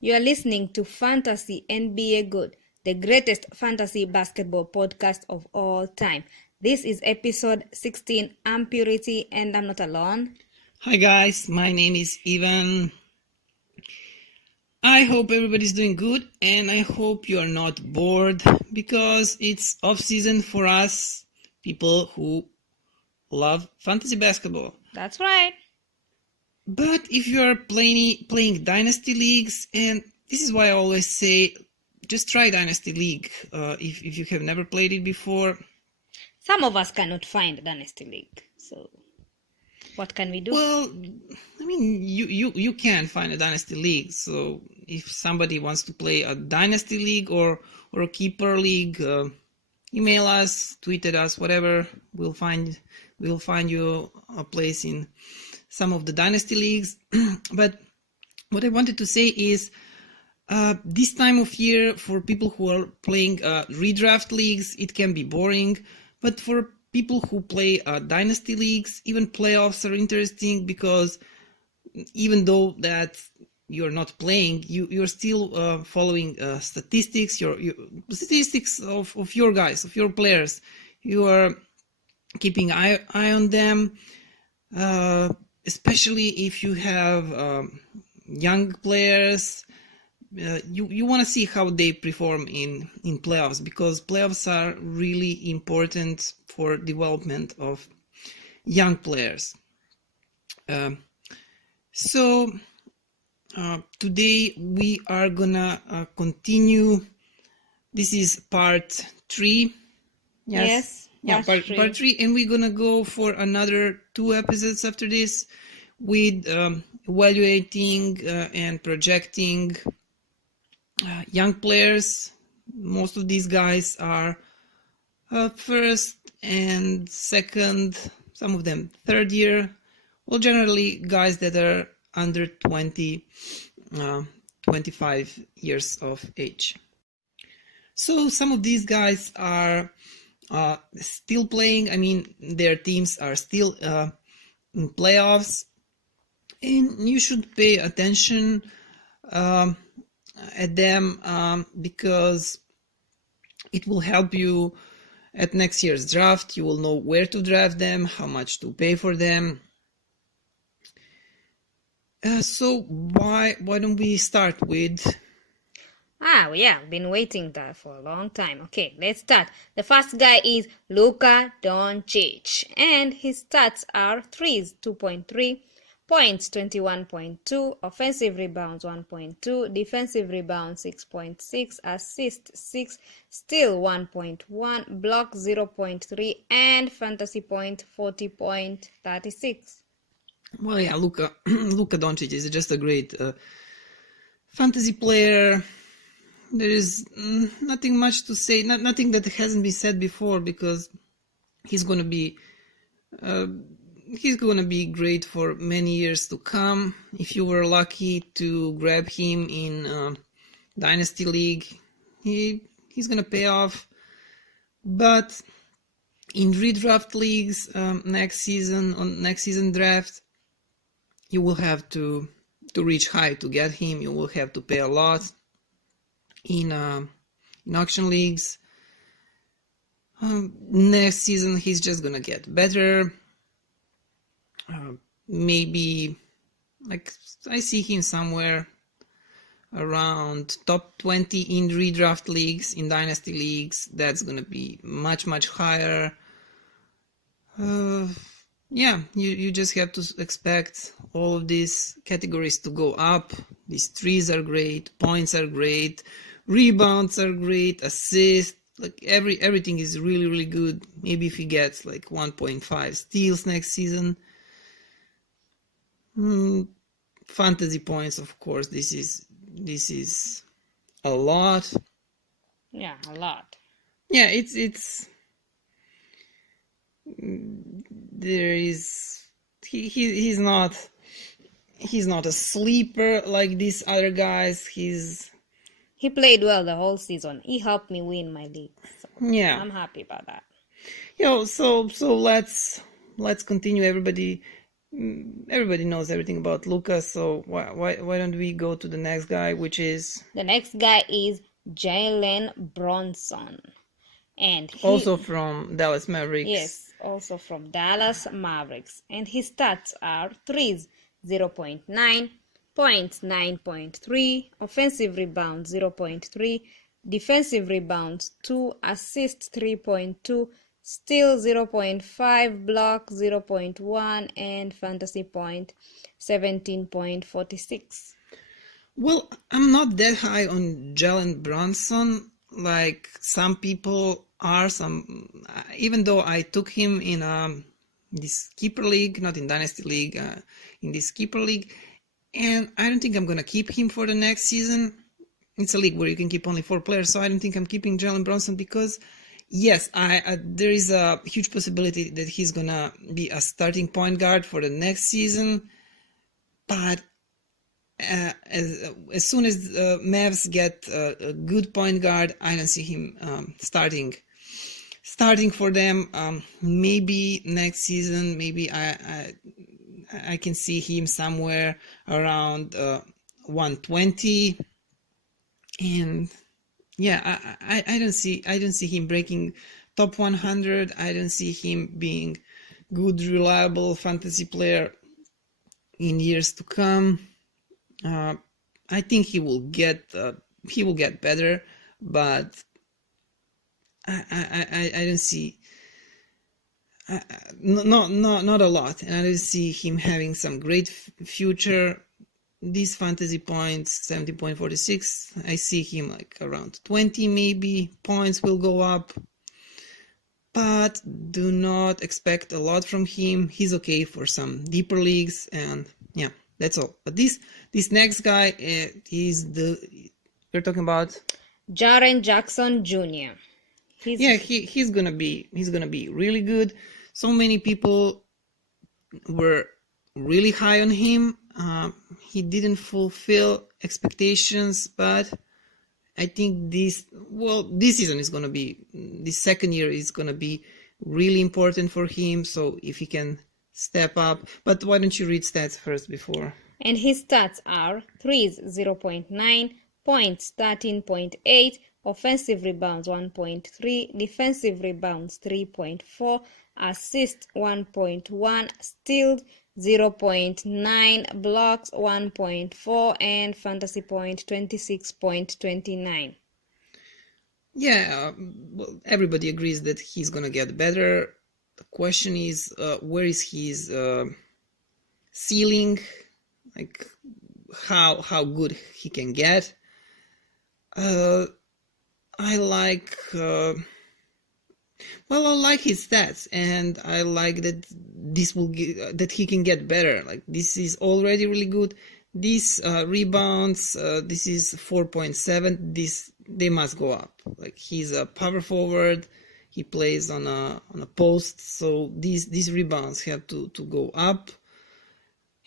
You are listening to Fantasy NBA Good, the greatest fantasy basketball podcast of all time. This is episode 16. I'm Purity and I'm not alone. Hi guys, my name is Ivan. I hope everybody's doing good and I hope you are not bored because it's off season for us people who love fantasy basketball. That's right. But if you are playing dynasty leagues, and this is why I always say just try dynasty league if you have never played it before. Some of us cannot find Dynasty League, so what can we do? Well, I mean, you can find a dynasty league. So if somebody wants to play a dynasty league or a keeper league, email us, tweet at us, whatever. We'll find you a place in some of the dynasty leagues. But what I wanted to say is, this time of year for people who are playing redraft leagues, it can be boring. But for people who play dynasty leagues, even playoffs are interesting because even though that you're not playing, you're still following statistics, your statistics of your guys, of your players. You are keeping eye on them, especially if you have young players. You want to see how they perform in playoffs, because playoffs are really important for development of young players. So today we are gonna continue. This is part 3. Yes, part 3, and we're gonna go for another 2 episodes after this with evaluating and projecting young players. Most of these guys are first and second, some of them third year. Well, generally guys that are under 25 years of age. So some of these guys are still playing. I mean, their teams are still in playoffs, and you should pay attention at them because it will help you at next year's draft. You will know where to draft them, how much to pay for them. So why don't we start with... Yeah, I've been waiting there for a long time. Okay, let's start. The first guy is Luka Doncic, and his stats are threes 2.3, points 21.2, offensive rebounds 1.2, defensive rebounds 6.6, assists 6, steal 1.1, block 0.3, and fantasy point 40.36. Well, yeah, Luka Doncic is just a great fantasy player. There is nothing much to say, nothing that hasn't been said before, because he's gonna be great for many years to come. If you were lucky to grab him in Dynasty League, he's gonna pay off. But in redraft leagues, next season draft, you will have to reach high to get him. You will have to pay a lot. In auction leagues, next season he's just gonna get better. Maybe, like, I see him somewhere around top 20 in redraft leagues. In dynasty leagues, that's gonna be much higher. Yeah, you just have to expect all of these categories to go up. These threes are great, points are great, rebounds are great, assists, like everything is really good. Maybe if he gets like 1.5 steals next season. Fantasy points, of course, this is a lot. Yeah, a lot. Yeah, it's there is he's not a sleeper like these other guys. He played well the whole season. He helped me win my league. So Yeah, I'm happy about that. so let's continue. Everybody everybody knows everything about Luka, so why don't we go to the next guy, which is The next guy is Jalen Bronson. And also from Dallas Mavericks. Yes, also from Dallas Mavericks. And his stats are threes 0.9, points 9.3, offensive rebounds 0.3, defensive rebounds 2, assists 3.2, steal 0.5, block 0.1, and fantasy point 17.46. Well, I'm not that high on Jalen Brunson like some people are. Even though I took him in this keeper league, not in dynasty league, in this keeper league, and I don't think I'm gonna keep him for the next season. It's a league where you can keep only 4 players, so I don't think I'm keeping Jalen Brunson because, yes, there is a huge possibility that he's gonna be a starting point guard for the next season, but as soon as Mavs get a good point guard, I don't see him starting for them. Maybe next season, maybe I can see him somewhere around 120, and yeah, I don't see him breaking top 100. I don't see him being good, reliable fantasy player in years to come. I think he will get better, but I don't see not a lot, and I don't see him having some great future. These fantasy points 17.46, I see him like around 20 maybe points will go up, but do not expect a lot from him. He's okay for some deeper leagues, and yeah, that's all. But this next guy we're talking about Jaren Jackson Jr. He's gonna be really good. So many people were really high on him. He didn't fulfill expectations, but I think this season is gonna be, this second year is gonna be really important for him. So if he can step up, but why don't you read stats first before? And his stats are threes 0.9, points 13.8, offensive rebounds 1.3, defensive rebounds 3.4, assists 1.1, steals 0.9, blocks 1.4, and fantasy point 26.29. Yeah, well, everybody agrees that he's gonna get better. The question is, where is his ceiling? Like, how good he can get. I like his stats, and I like that that he can get better. Like, this is already really good. These rebounds, this is 4.7. They must go up. Like, he's a power forward. He plays on a post, so these rebounds have to go up.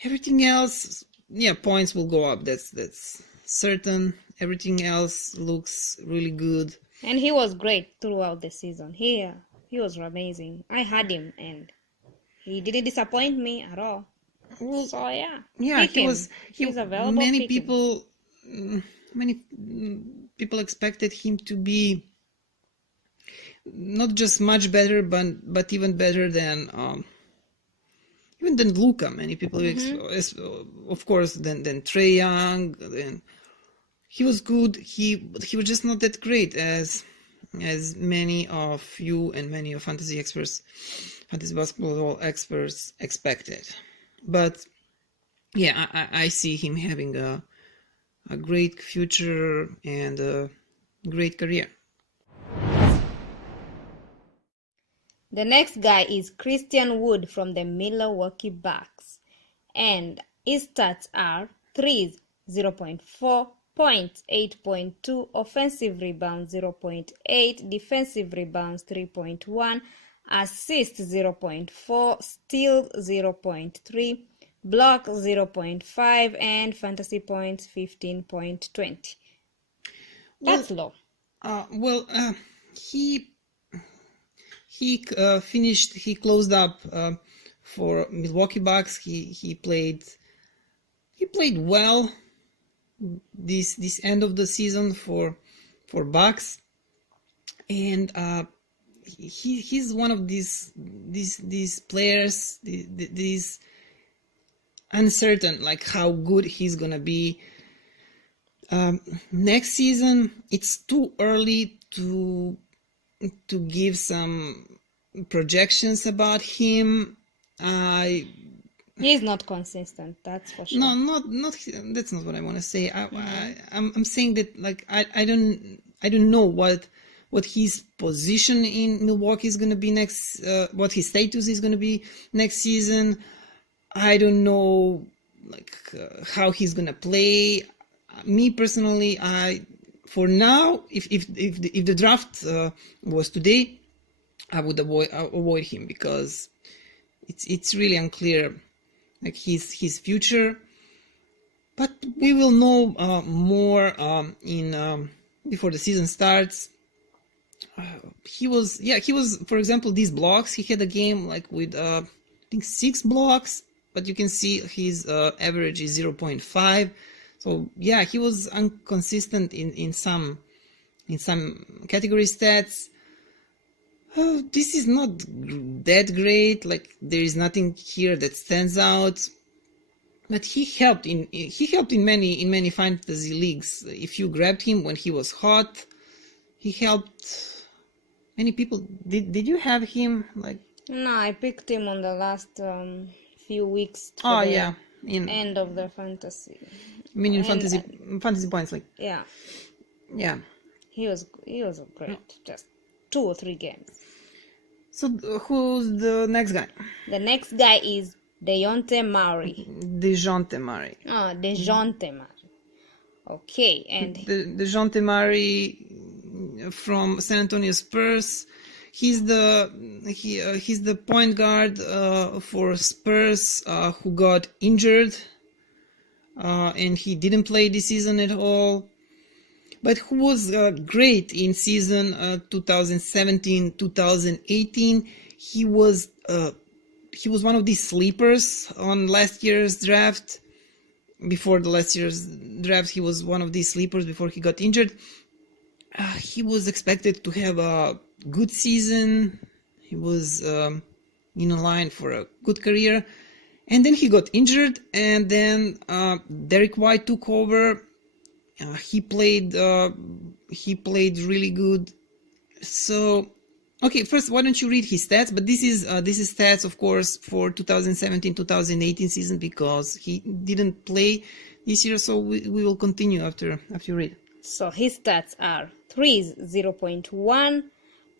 Everything else, yeah, points will go up. That's certain. Everything else looks really good. And he was great throughout the season. He was amazing. I had him, and he didn't disappoint me at all. Well, so yeah, he's available. Many people expected him to be not just much better, but even better than Luka. Many people, of course, than Trae Young. Then he was good. He was just not that great as many of you and many of fantasy basketball experts expected. But yeah, I see him having a great future and a great career. The next guy is Christian Wood from the Milwaukee Bucks, and his stats are threes 0.4, points 8.2, offensive rebounds 0.8, defensive rebounds 3.1, assists 0.4, steals 0.3, block 0.5, and fantasy points 15.20. That's low. He closed up for Milwaukee Bucks. He played well this end of the season for Bucks, and he's one of these players, these uncertain, like how good he's gonna be next season. It's too early to give some projections about him. He's not consistent, that's for sure. No, not that's not what I want to say. I'm saying that, like, I don't know what his position in Milwaukee is going to be next, what his status is going to be next season. I don't know, like, how he's going to play. Me personally, for now, if the draft was today, I would avoid him, because it's really unclear, like, his future. But we will know more in before the season starts. He was, for example, these blocks. He had a game like with I think 6 blocks, but you can see his average is 0.5. So yeah, he was inconsistent in some category stats. This is not that great. Like, there is nothing here that stands out. But he helped in many fantasy leagues. If you grabbed him when he was hot, he helped many people. Did you have him, like? No, I picked him on the last few weeks to Oh the yeah, in end of the fantasy. in And, fantasy points, like, Yeah, yeah. he was great. Just 2 or 3 games. So who's the next guy? The next guy is Dejounte Murray. DeJounte Murray. Oh, Dejounte Murray. Okay, and DeJounte Murray from San Antonio Spurs. He's the point guard for Spurs who got injured, and he didn't play this season at all. But who was great in season 2017-2018. He was one of these sleepers on last year's draft. Before the last year's draft, he was one of these sleepers before he got injured. He was expected to have a good season. He was in line for a good career, and then he got injured, and then Derek White took over. He played really good. So, okay, first, why don't you read his stats? But this is stats, of course, for 2017-2018 season, because he didn't play this year. So we will continue after you read. so his stats are: threes 0.1,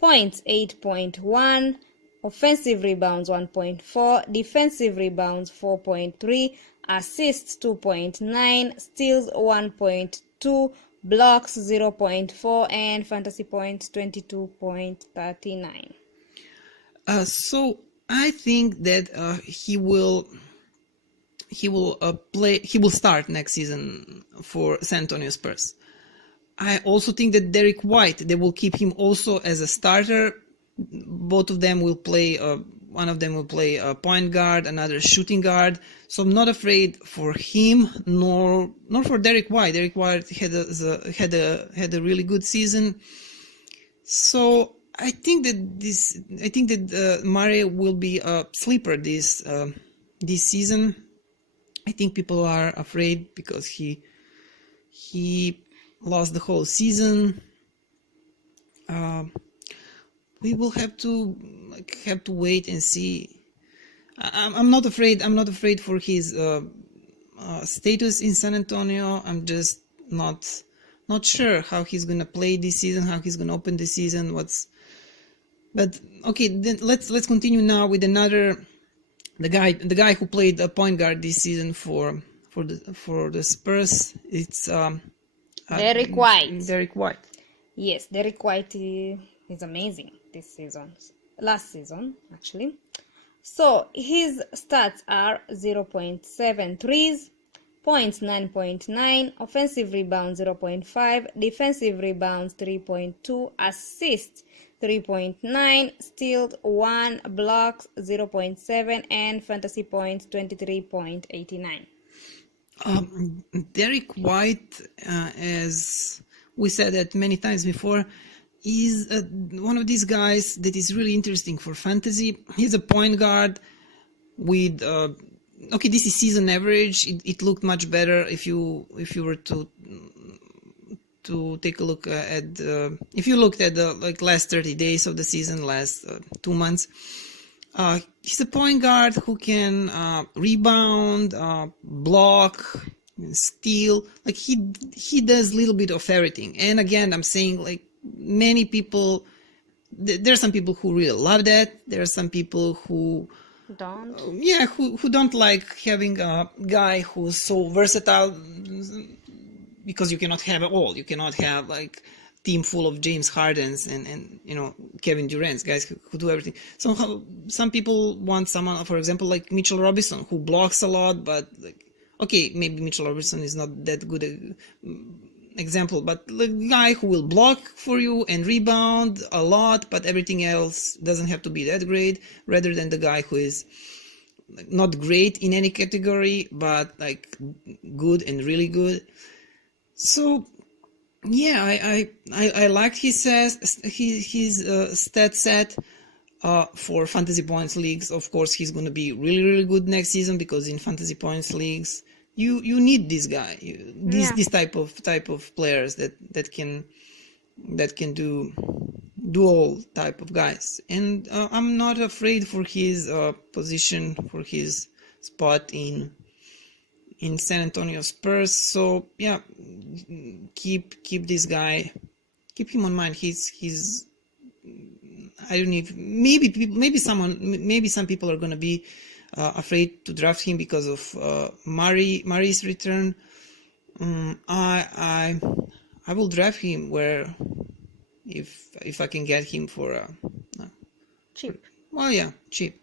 points 8.1, offensive rebounds 1.4, defensive rebounds 4.3, assists 2.9, steals 1.2, blocks 0.4, and fantasy points 22.39. So I think that he will start next season for San Antonio Spurs. I also think that Derek White, they will keep him also as a starter. Both of them will play. One of them will play a point guard, another shooting guard. So I'm not afraid for him, nor for Derek White. Derek White had a really good season. So I think that Murray will be a sleeper this season. I think people are afraid because he lost the whole season. We will have to wait and see. I'm not afraid for his status in San Antonio. I'm just not sure how he's gonna play this season, how he's gonna open the season. But okay, then let's continue now with the guy who played a point guard this season for the Spurs. It's Derek White. Derek White. Yes, Derek White is amazing this season. Last season, actually. So his stats are 0.7 threes, points 9.9, offensive rebounds 0.5, defensive rebounds 3.2, assists 3.9, steals 1, blocks 0.7, and fantasy points 23.89. Derek White, as we said that many times before, is one of these guys that is really interesting for fantasy. He's a point guard with okay, this is season average. It looked much better if you were to take a look at if you looked at the last 30 days of the season, last 2 months. He's a point guard who can rebound, block, steal. Like he does a little bit of everything. And again, I'm saying like many people. There are some people who really love that. There are some people who don't. Who don't like having a guy who's so versatile, because you cannot have it all. You cannot have like team full of James Hardens and Kevin Durant's, guys who do everything. So some people want someone, for example, like Mitchell Robinson, who blocks a lot, but like, okay, maybe Mitchell Robinson is not that good example, but the guy who will block for you and rebound a lot, but everything else doesn't have to be that great, rather than the guy who is not great in any category, but like good and really good. So yeah, I liked his stat set for fantasy points leagues. Of course, he's going to be really, really good next season, because in fantasy points leagues, you need this guy, this type of players that can do all type of guys. And I'm not afraid for his position, for his spot in San Antonio Spurs. So yeah, keep this guy, keep him on mind. He's I don't know if maybe some people are gonna be afraid to draft him because of Murray's return. I will draft him where if I can get him for cheap. Well, yeah, cheap.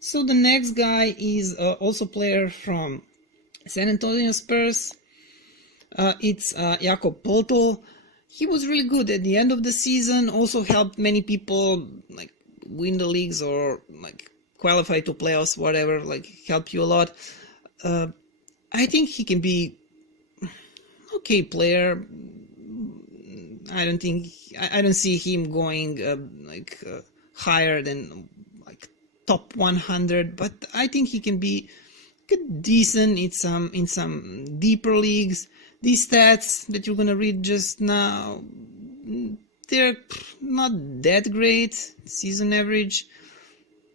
So the next guy is also player from San Antonio Spurs. It's Jakob Poeltl. He was really good at the end of the season. Also helped many people like win the leagues or like qualify to playoffs, whatever. Like helped you a lot. I think he can be okay player. I don't see him going higher than like top 100, but I think he can be decent in some deeper leagues. These stats that you're gonna read just now, they're not that great, season average,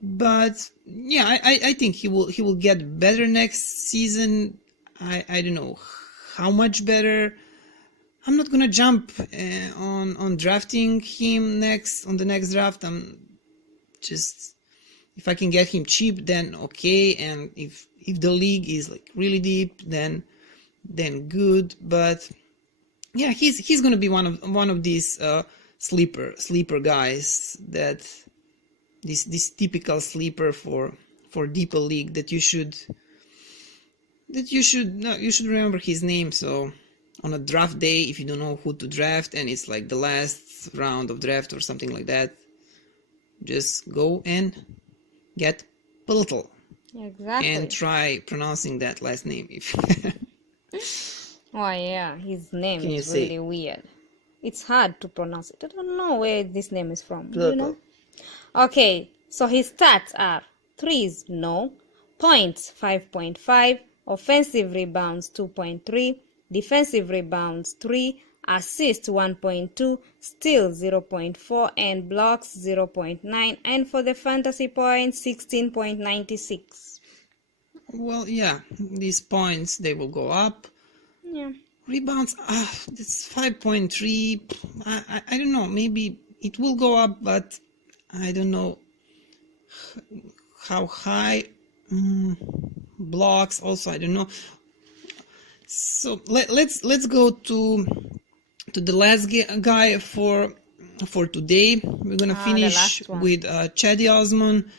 but yeah, I think he will get better next season. I don't know how much better. I'm not gonna jump on drafting him on the next draft. I'm just, if I can get him cheap, then okay, and if the league is like really deep, then good. But yeah, he's gonna be one of these sleeper guys, that this typical sleeper for deeper league that you should remember his name. So on a draft day, if you don't know who to draft and it's like the last round of draft or something like that, just go and get Poeltl. Exactly. And try pronouncing that last name. Oh yeah, his name is really weird. It's hard to pronounce it. I don't know where this name is from. Do you know? Okay, so his stats are: threes, no; points, 5.5; offensive rebounds, 2.3; defensive rebounds, 3; assists, 1.2; steals, 0.4; and blocks, 0.9; and for the fantasy points, 16.96. Well, yeah, these points, they will go up. Yeah. Rebounds, it's 5.3. I don't know, maybe it will go up, but I don't know how high. Blocks also, I don't know. So let's go to the last guy for today. We're gonna finish with Cedi Osman.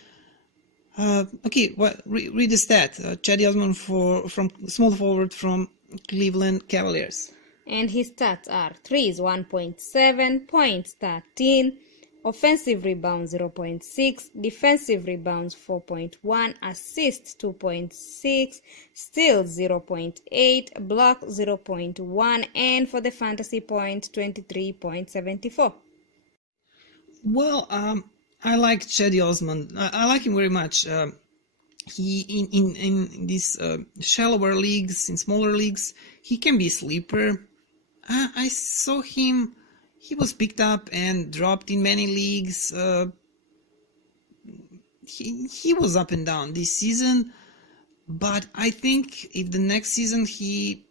Okay, read the stat. Cedi Osman from small forward from Cleveland Cavaliers. and his stats are threes 1.7, points 13, offensive rebounds 0.6, defensive rebounds 4.1, assists 2.6, steals 0.8, block 0.1, and for the fantasy points 23.74. Well, I like Cedi Osman. I like him very much. He in these shallower leagues, in smaller leagues, he can be a sleeper. I saw him. He was picked up and dropped in many leagues. He was up and down this season, but I think if the next season he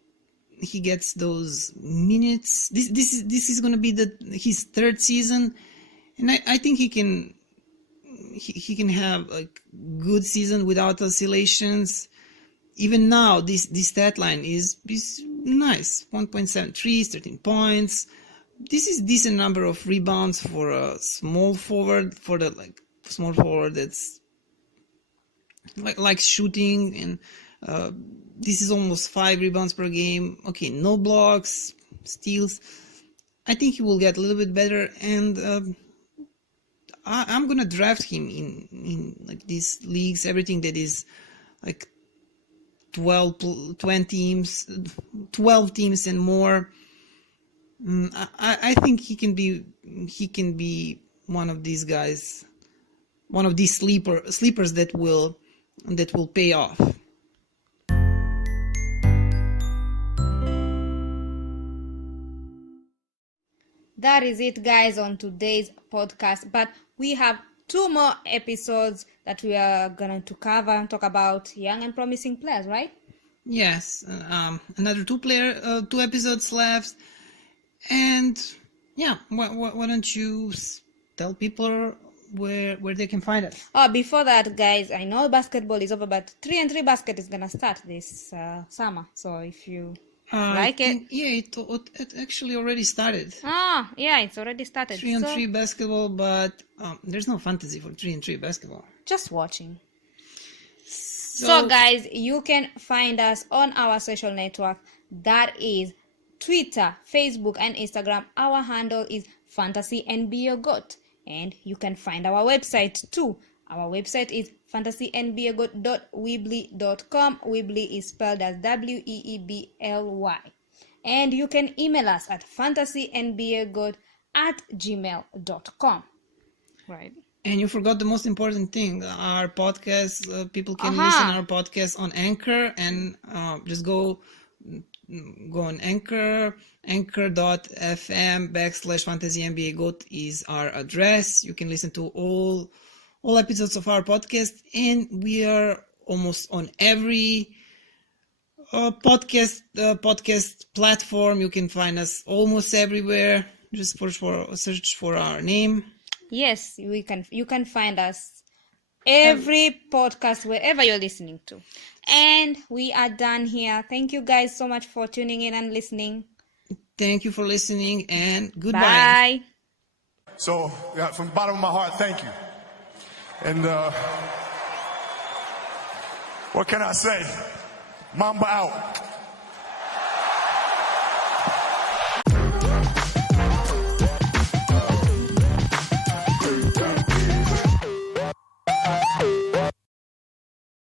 gets those minutes, this is going to be his third season, and I think he can have a good season without oscillations. Even now, this stat line is nice. 1.7 threes, 13 points. This is decent number of rebounds for a small forward, small forward that's like shooting, and this is almost 5 rebounds per game. Okay, no blocks, steals. I think he will get a little bit better, and I'm gonna draft him in like these leagues, everything that is like 12 teams and more. I think he can be one of these guys, one of these sleepers that will pay off. That is it, guys, on today's podcast. But we have 2 more episodes that we are going to cover and talk about young and promising players, right? Yes, another 2 episodes left, and yeah, why don't you tell people where they can find us? Oh, before that, guys, I know basketball is over, but 3-on-3 basket is gonna start this summer. So if you like it, it actually already started. Ah, yeah, it's already started. 3-on-3 basketball, but there's no fantasy for 3-on-3 basketball. Just watching. So guys, you can find us on our social network. That is Twitter, Facebook, and Instagram. Our handle is Fantasy NBA GOAT. And you can find our website too. Our website is fantasynbagot.weebly.com. Weebly is spelled as WEEBLY. And you can email us at fantasynbagot@gmail.com. Right. And you forgot the most important thing. Our podcast, people can listen to our podcast on Anchor, and just go on Anchor, anchor.fm/fantasynbagot is our address. You can listen to all episodes of our podcast, and we are almost on every podcast platform. You can find us almost everywhere. Just search for our name. Yes, you can find us every podcast wherever you're listening to. And we are done here. Thank you guys so much for tuning in and listening. Thank you for listening, and goodbye. Bye. So, from the bottom of my heart, thank you. And what can I say? Mamba out.